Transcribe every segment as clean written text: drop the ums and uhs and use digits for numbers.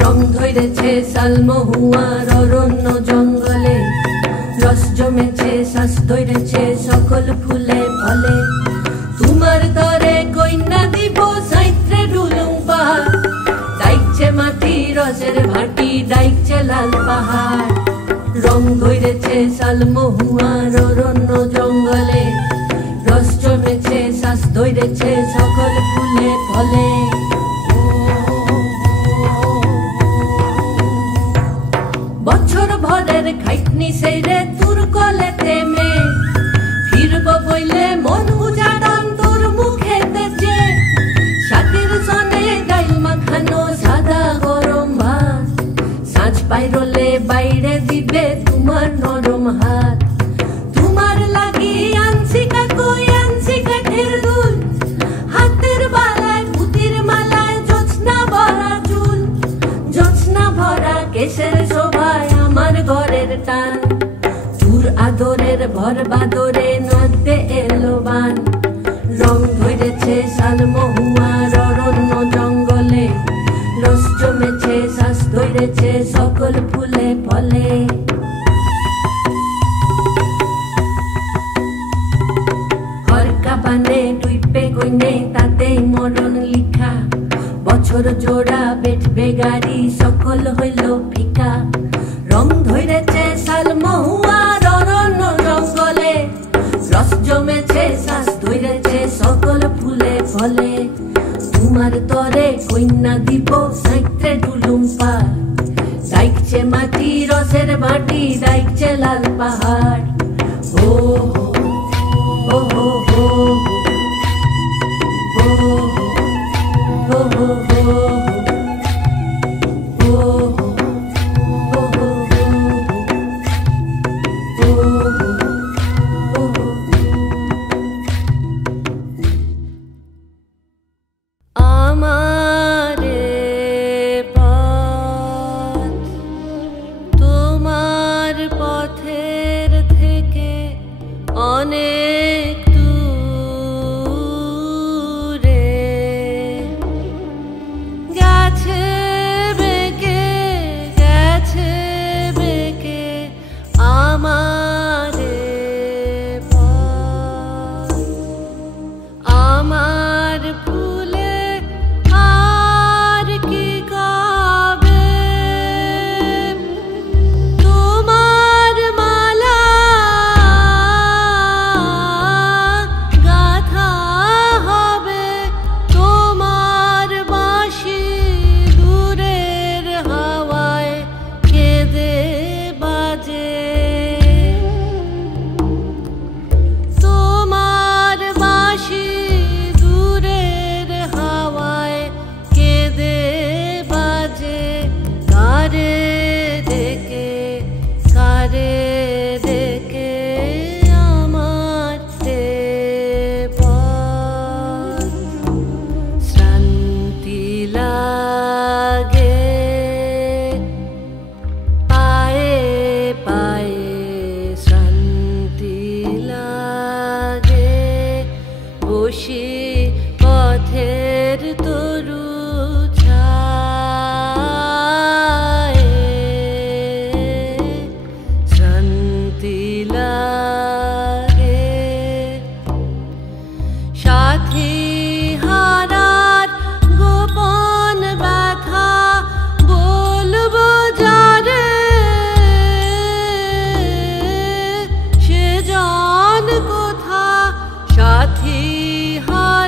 রং ধরেছে শালমহুয়ার অরণ্য জঙ্গলে, রস জমেছে শ্বাস ধরেছে সকল ফুলে ফলে। তোমার তরে কইনা দিব সাইত্রে ডুলুং পাহাড়, ডাইকছে মাটি রসের ভাটি, ডাইকছে লাল পাহাড়। রং ধরেছে শালমহুয়ার অরণ্য জঙ্গলে, রস জমেছে শ্বাস ধরেছে সকল ফুলে ফলে। বছর ভরের খাইটনি সেইরে তোর কলে থেমে, ফিরব বইলে মন উজাড়ান তোর মুখেতে যে। শাকের সনে ডাইল মাখানো সাদা গরম ভাত, সাঁঝ পাইরলে বাইরে দিবে তোমার নরম হাত। তোমার লাগি আনছি কাকই আনছি কাঠের দুল, হাতের বালায় পুতির মালায় জোছনা ভরা চুল, জোছনা ভরা কেশের শোভায় আমার ঘরের টান। তোর আদরের ভর বাদরে নদে এলো বান। রং ধরেছে শালমহুয়ার অরণ্য জঙ্গলে, রস জমেছে শ্বাস ধরেছে সকল ফুলে ফলে। হরকা বানে ডুইবে কইনে তাতেই মরণ লিখা, বছর জোড়া বেঠবে গাড়ি সকল হইল ফিকা। রং ধরেছে শালমহুয়ার অরণ্য জঙ্গলে, রস জমেছে শ্বাস ধরেছে সকল ফুলে ফলে। তোমার তরে কইনা দিব সাইত্রে ডুলুম পাহাড়, ডাইকছে মাটি রসের ভাটি, ডাইকছে লাল পাহাড়। ও হো হো হো হো হো হো হো। অনেক দূরে গেছে বেঁকে গেছে বেঁকে আমারে পথ। আমার ফুলে আর কি গাবে, তোমার মালা গাথা হবে, তোমার বাঁশি দূরের হাওয়ায় কেঁদে বাজে। তোমার বাঁশি দূরের হাওয়ায় কেঁদে বাজে। কারে ডেকে কারে ডেকে আমার পথ। শান্তি লাগে পায়ে পায়ে, শান্তি লাগে বসি পথের তরু ছায়ে। শান্তি লাগে সাথী হারার গোপন ব্যথা, বলবো যারে সে জান কোথা। সাথী হারার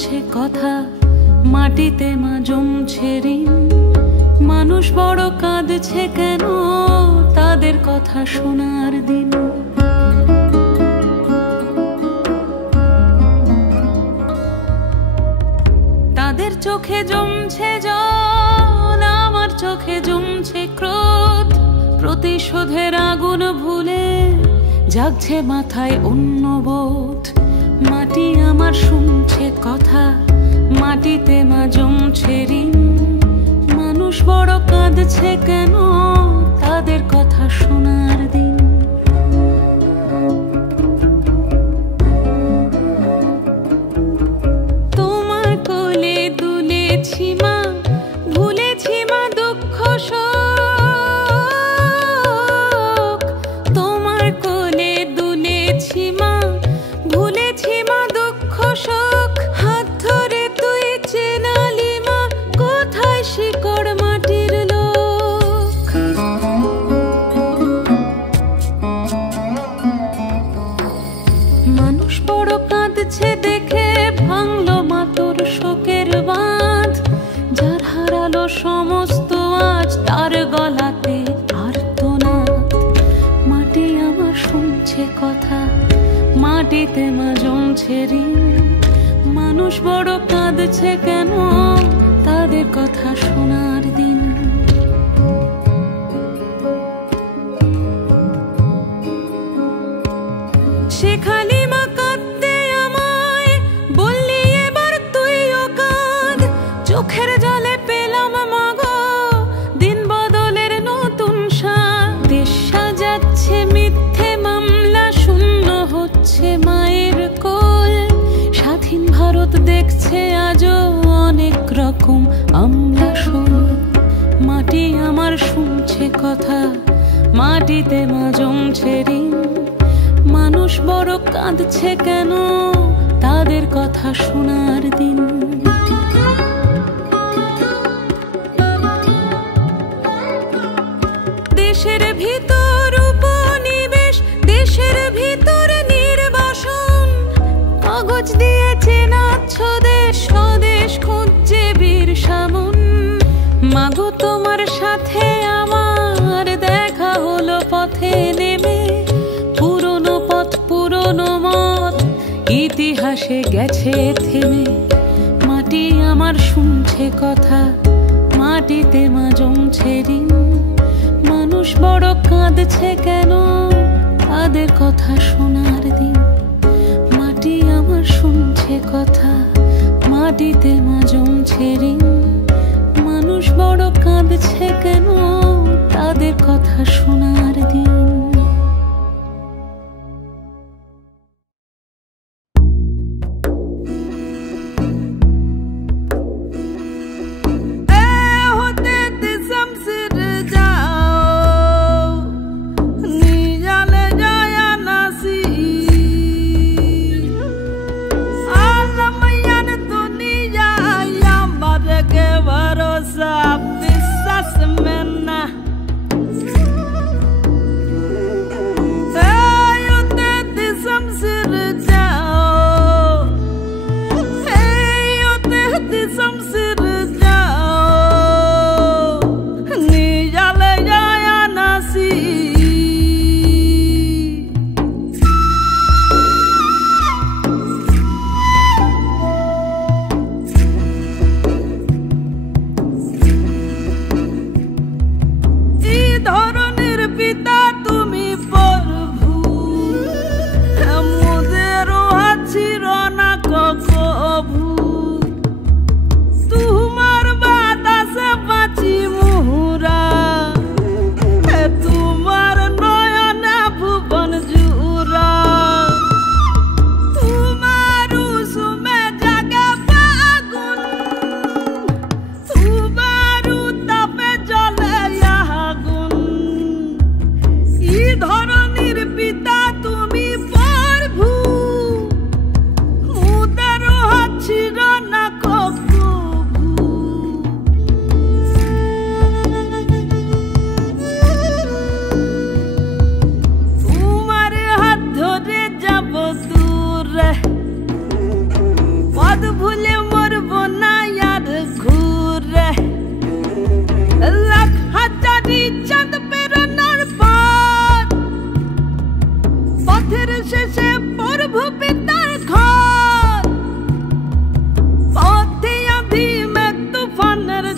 শুনছে কথা, মাটিতে মা জমছে ঋণ। মানুষ বড় কাঁদছে কেন, তাদের কথা শোনার দিন। তাদের চোখে জমছে জল, আমার চোখে জমছে ক্রোধ। প্রতিশোধের আগুন ভুলে জাগছে মাথায় অন্য বোধ। মাটি আমার শুনছে কথা, মাটিতে মা জমছে ঋণ। মানুষ বড় কাঁদছে কেন, তাদের কথা শোনার দিন। তোমার কোলে দুলেছি মা, ভুলেছি মা দুঃখ শোক। তোমার কোলে দুলেছি মা, ভুলেছি মা দুঃখ শোক। হাত ধরে তুই চেনালি মা, কোথায় শিকড় মাটির লোক। মানুষ বড় কাঁদছে দেখে ভাঙলো মা তোর শোকের বাঁধ। যার হারালো সমস্ত আজ, তার গলাতে আর্তনাদ। মাটি আমার শুনছে কথা, মাটিতে মা জমছে ঋণ। মানুষ বড় কাঁদছে কেন, তাদের কথা শোনার দিন। শেখালি মা কাঁদতে আমায়, বললি এবার তুইও কাঁদ। চোখের জলে পেলাম মাগো দিন বদলের নতুন স্বাদ। দেশ সাজাচ্ছে মিথ্যে মামলা, শূন্য হচ্ছে মায়ের কোল। স্বাধীন ভারত দেখছে আজও অনেক রকম আমলা শোল। মাটি আমার শুনছে কথা, মাটিতে মা জমছে ঋণ। মানুষ বড় কাঁদছে কেন, তাদের কথা শোনার দিন। দেশের ভিতর উপনিবেশ, দেশের ভিতর নির্বাসন। কাগজ দিয়ে চেনাচ্ছ দেশ, স্বদেশ খুঁজছে বীর সামন। মাগো তোমার সাথে আমার দেখা হলো পথে নেমে। পুরনো পথ পুরনো মত, ইতিহাসে গেছে থেমে। মাটি আমার শুনছে কথা, মাটিতে মা জমছে ঋণ। মানুষ বড় কাঁদছে কেন, তাদের কথা শোনার দিন। মাটি আমার শুনছে কথা, মাটিতে মা জমছে ঋণ। মানুষ বড় কাঁদছে কেন, তাদের কথা শোনার দিন।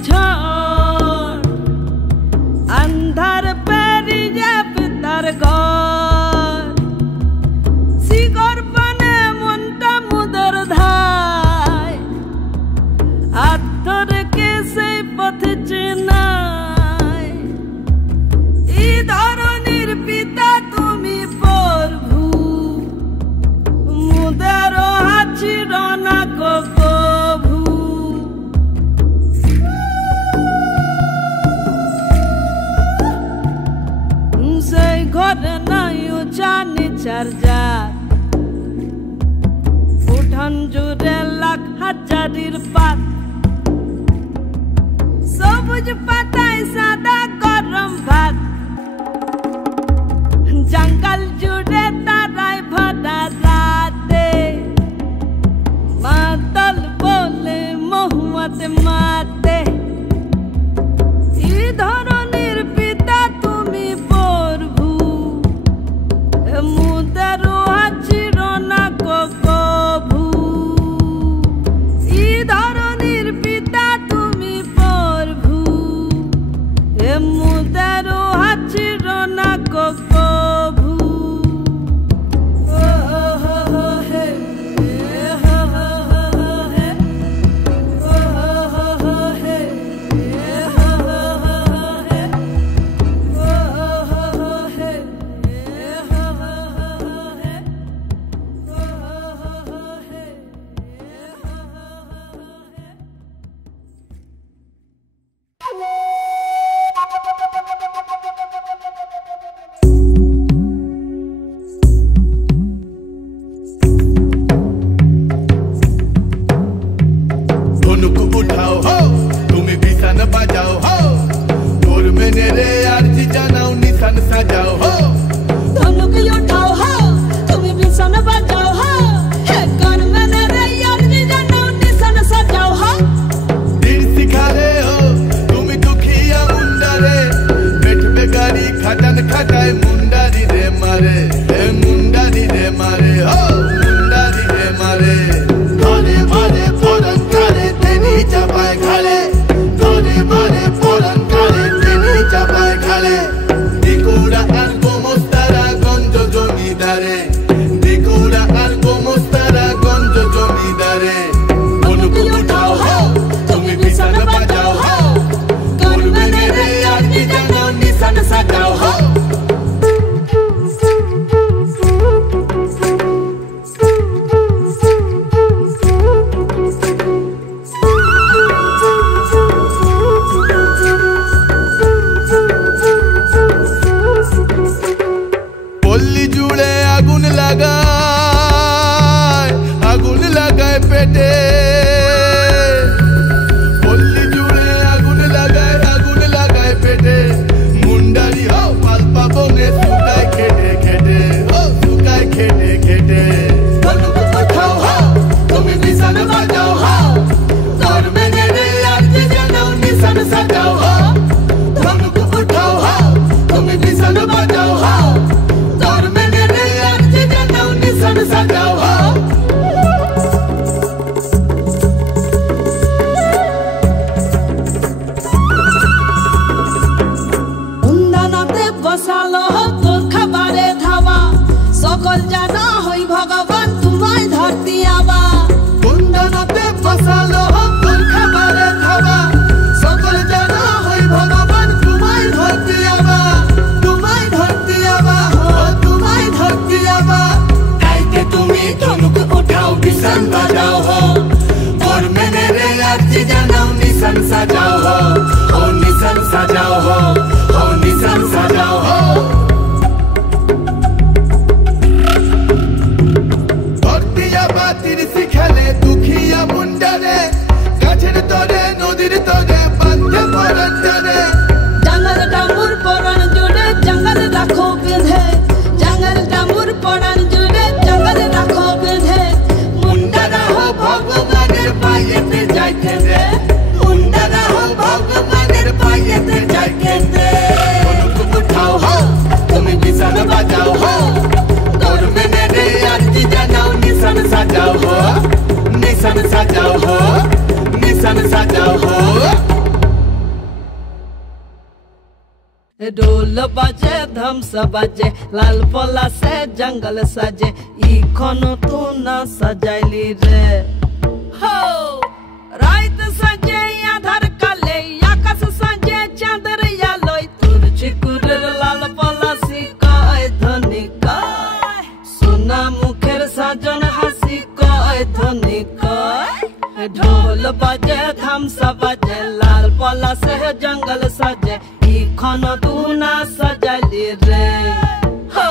ঝড় আন্ধার পেরিয়ে পিতার ঘর শিকর পানে মনটা মুদের ধায় হাত ধরে কে সেই পথে চেনায় এই ধরনের পিতা তুমি প্রভু মুদের হাচির না কভু সেই ঘরে নাই জানি চার্জার উঠান জুড়ে লাখ হাজারির পাত সবুজ পাতায় সাদা গরম ভাত জঙ্গল জুড়ে তারাই ভরা রাতে মাতাল বলে মহুয়াতে মাতে এই ধরনের পিতা তুমি প্রভু মুদার হাচির না কভু এই ধরনের পিতা তুমি প্রভু মুদার হাচির না কভু ढोल बजे धमस बजे लाल पोला से जंगल सजे ई खनो तू न सजैली रे हो रात सजे आधार काले आकाश सजे चांदर यालोय तुर चिकुर लाल पोला सिकाय धनी काय सुना मुखेर साजन हसी काय धनी काय ढोल बजे धमस बजे लाल पोला से जंगल सजे खाना तू ना सजली रे हो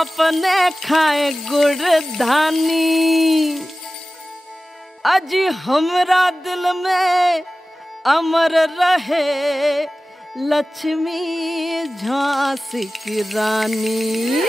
अपने खाए गुड़ धानी अजी हमरा दिल में अमर रहे लक्ष्मी झांसी की रानी।